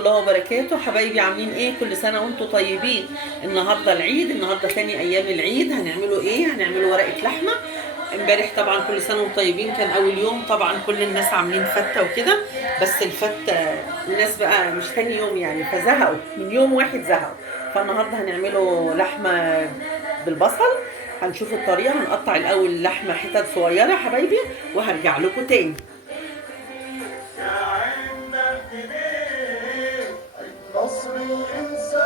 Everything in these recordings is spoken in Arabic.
الله وبركاته. حبايبي عاملين ايه؟ كل سنه وانتم طيبين. النهارده العيد، النهارده تاني ايام العيد. هنعملوا ايه؟ هنعملوا ورقه لحمه. امبارح طبعا كل سنه وانتم طيبين كان اول يوم، طبعا كل الناس عاملين فته وكده، بس الفته الناس بقى مش تاني يوم يعني، فزهقوا من يوم واحد زهقوا. فالنهارده هنعملوا لحمه بالبصل. هنشوف الطريقه. هنقطع الاول اللحمه حتت صغيره حبايبي، وهرجع لكم تاني. نصر الإنسان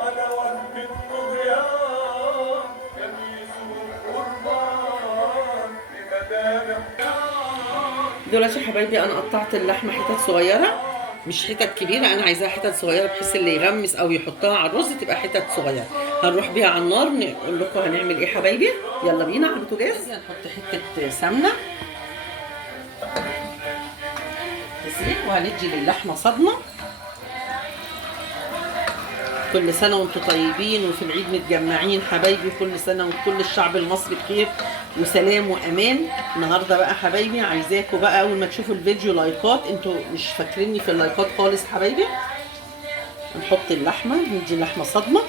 على وهم الطغيان يميز القربان لمدامع. دلوقتي يا حبايبي انا قطعت اللحمه حتت صغيره، مش حتت كبيره، انا عايزاها حتت صغيره بحيث اللي يغمس او يحطها على الرز تبقى حتت صغيره. هنروح بيها على النار نقول لكم هنعمل ايه حبايبي. يلا بينا على البوتاجاز. هنحط حته سمنه تسيح، وهندي للحمه صدمه. كل سنة وانتم طيبين وفي العيد متجمعين حبايبي، كل سنة وكل الشعب المصري بخير وسلام وأمان. النهاردة بقى حبايبي عايزاكم بقى أول ما تشوفوا الفيديو لايكات، انتوا مش فاكريني في اللايكات خالص حبايبي. نحط اللحمة، ندي اللحمة صدمة.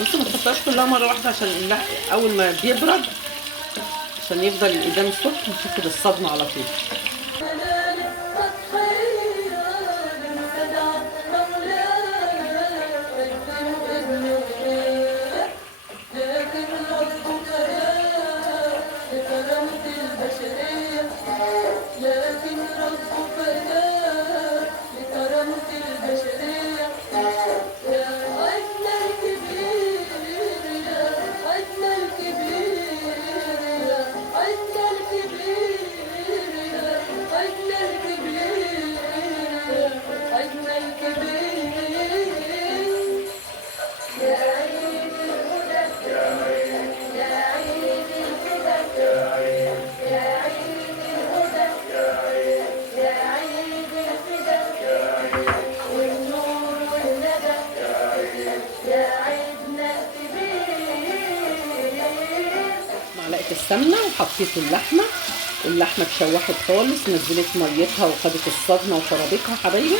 بصوا ما تحطهاش كلها مرة واحدة عشان أول ما بيبرد عشان يفضل الإيدان الصبح نشوف الصدمة على طول. معلقه السمنه وحطيت اللحمه اتشوحت خالص، نزلت ميتها وخدت الصدمه وشربتها حبايبي.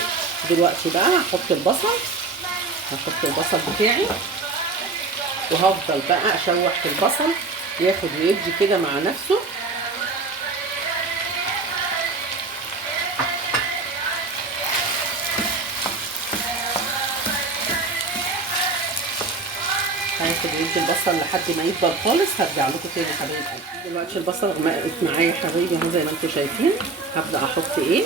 دلوقتي بقى هحط البصل بتاعي، وهفضل بقى اشوح في البصل ياخد ويدي كده مع نفسه. هاخد ويدي البصل لحد ما يدبل خالص، هرجع لكم تاني حبايب قلبي. دلوقتي البصل غمقت معايا حبايبي اهو زي ما انتم شايفين. هبدا احط ايه؟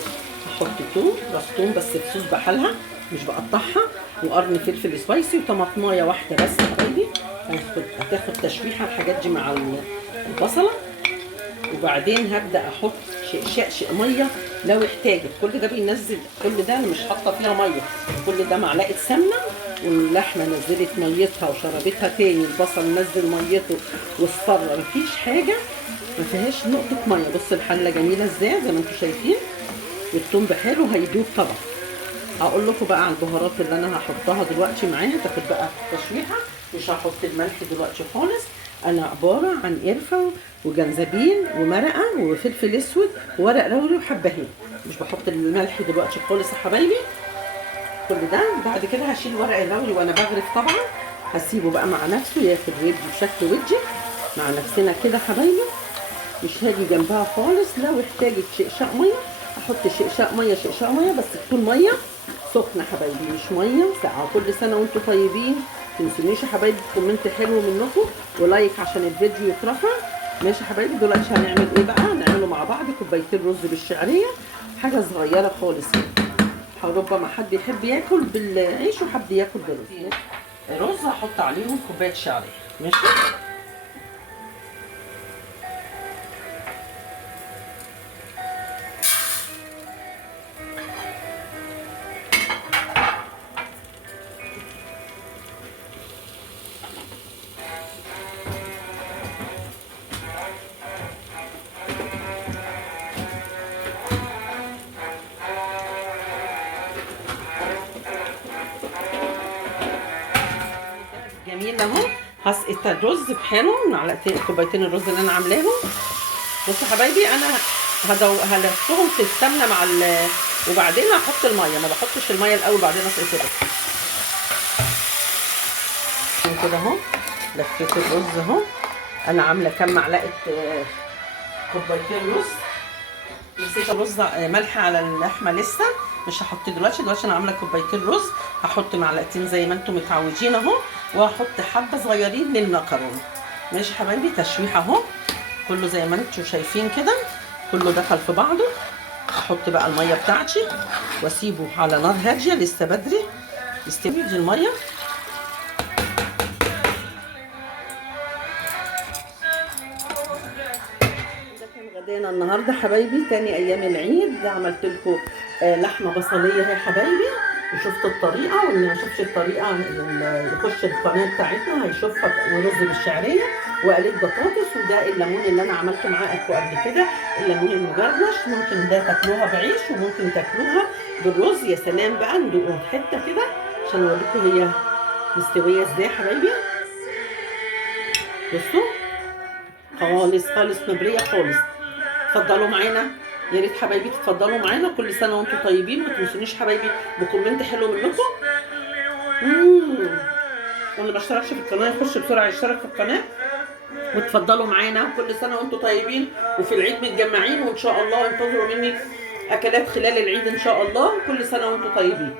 احط توم، راس توم بس بصوص بحالها مش بقطعها، وقرن فلفل سبايسي وطماطمايه واحده بس حبايبي. هتاخد تشويحه الحاجات دي مع البصله. وبعدين هبدا احط شقشق ميه لو احتاجت. كل ده بينزل، كل ده انا مش حاطه فيها ميه، كل ده معلقه سمنه، واللحمه نزلت ميتها وشربتها تاني، البصل نزل ميته واصفر، مفيش حاجه ما فيهاش نقطه ميه. بص الحله جميله ازاي زي ما انتم شايفين، والثوم بحاله هيدوب طبعا. هقول لكم بقى على البهارات اللي انا هحطها دلوقتي معاها تاخد بقى تشويحه. مش هحط الملح دلوقتي خالص، انا عباره عن قرفه وجنزبيل ومرقه وفلفل اسود وورق لوري وحبهان. مش بحط الملح دلوقتي خالص يا حبايبي. كل ده بعد كده هشيل ورق اللوري وانا بغرف طبعا، هسيبه بقى مع نفسه ياخد ودي بشكل ودي مع نفسنا كده حبايبي. مش هاجي جنبها خالص. لو احتاجت شقشاق ميه احط شقشاق ميه بس تكون ميه سخنه حبايبي، مش ميه ساقعه. كل سنه وانتم طيبين. متنسونيش يا حبايبي كومنت حلو منكم ولايك عشان الفيديو يترفع. ماشي يا حبايبي. دلوقتي هنعمل ايه بقى؟ هنعمله مع بعض كوبايتين رز بالشعريه، حاجه صغيره خالص يعني. ربما حد يحب ياكل بالعيش وحد ياكل بالرز. رز هحط عليهم كوبايه شعريه. ماشي. جميل اهو. هسقي الرز بحاله، معلقتين كوبايتين الرز اللي انا عاملاهم. بصوا حبايبي انا هلفهم في السمنه مع وبعدين هحط الميه، ما بحطش الميه الاول بعدين اسقي الرز كده اهو. لفيت الرز اهو. انا عامله كام معلقه كوبايتين رز. نسيت الرز ملح على اللحمه لسه مش هحط دلوقتي انا عامله كوبايتين رز. هحط معلقتين زي ما انتم متعودين اهو، وهحط حبه صغيرين للمكرونه. ماشي حبايبي، تشويح اهو كله زي ما انتم شايفين كده، كله دخل في بعضه. احط بقى الميه بتاعتي واسيبه على نار هاديه، لسه بدري يستوي دي الميه. غدانا النهارده حبايبي تاني ايام العيد. عملت لكم لحمه بصليه اهي حبايبي، وشفتوا الطريقه، واللي ما شافش الطريقه يخش القناه بتاعتنا هيشوفها. ورز بالشعريه وقليت بطاطس، وده الليمون اللي انا عملته معاكم قبل كده، الليمون المجرنش. ممكن ده تاكلوها بعيش وممكن تاكلوها بالرز. يا سلام بقى، ندوقوا حته كده عشان اوريكم هي مستويه ازاي حبايبي. بصوا خالص مبريه خالص. اتفضلوا معانا، يا ريت حبايبي تتفضلوا معانا. كل سنه وانتم طيبين، ما تنسونيش حبايبي بكومنت حلو منكم. واللي ما اشتركش في القناه يخش بسرعه يشترك في القناه. وتفضلوا معانا، كل سنه وانتم طيبين وفي العيد متجمعين، وان شاء الله انتظروا مني اكلات خلال العيد ان شاء الله. كل سنه وانتم طيبين.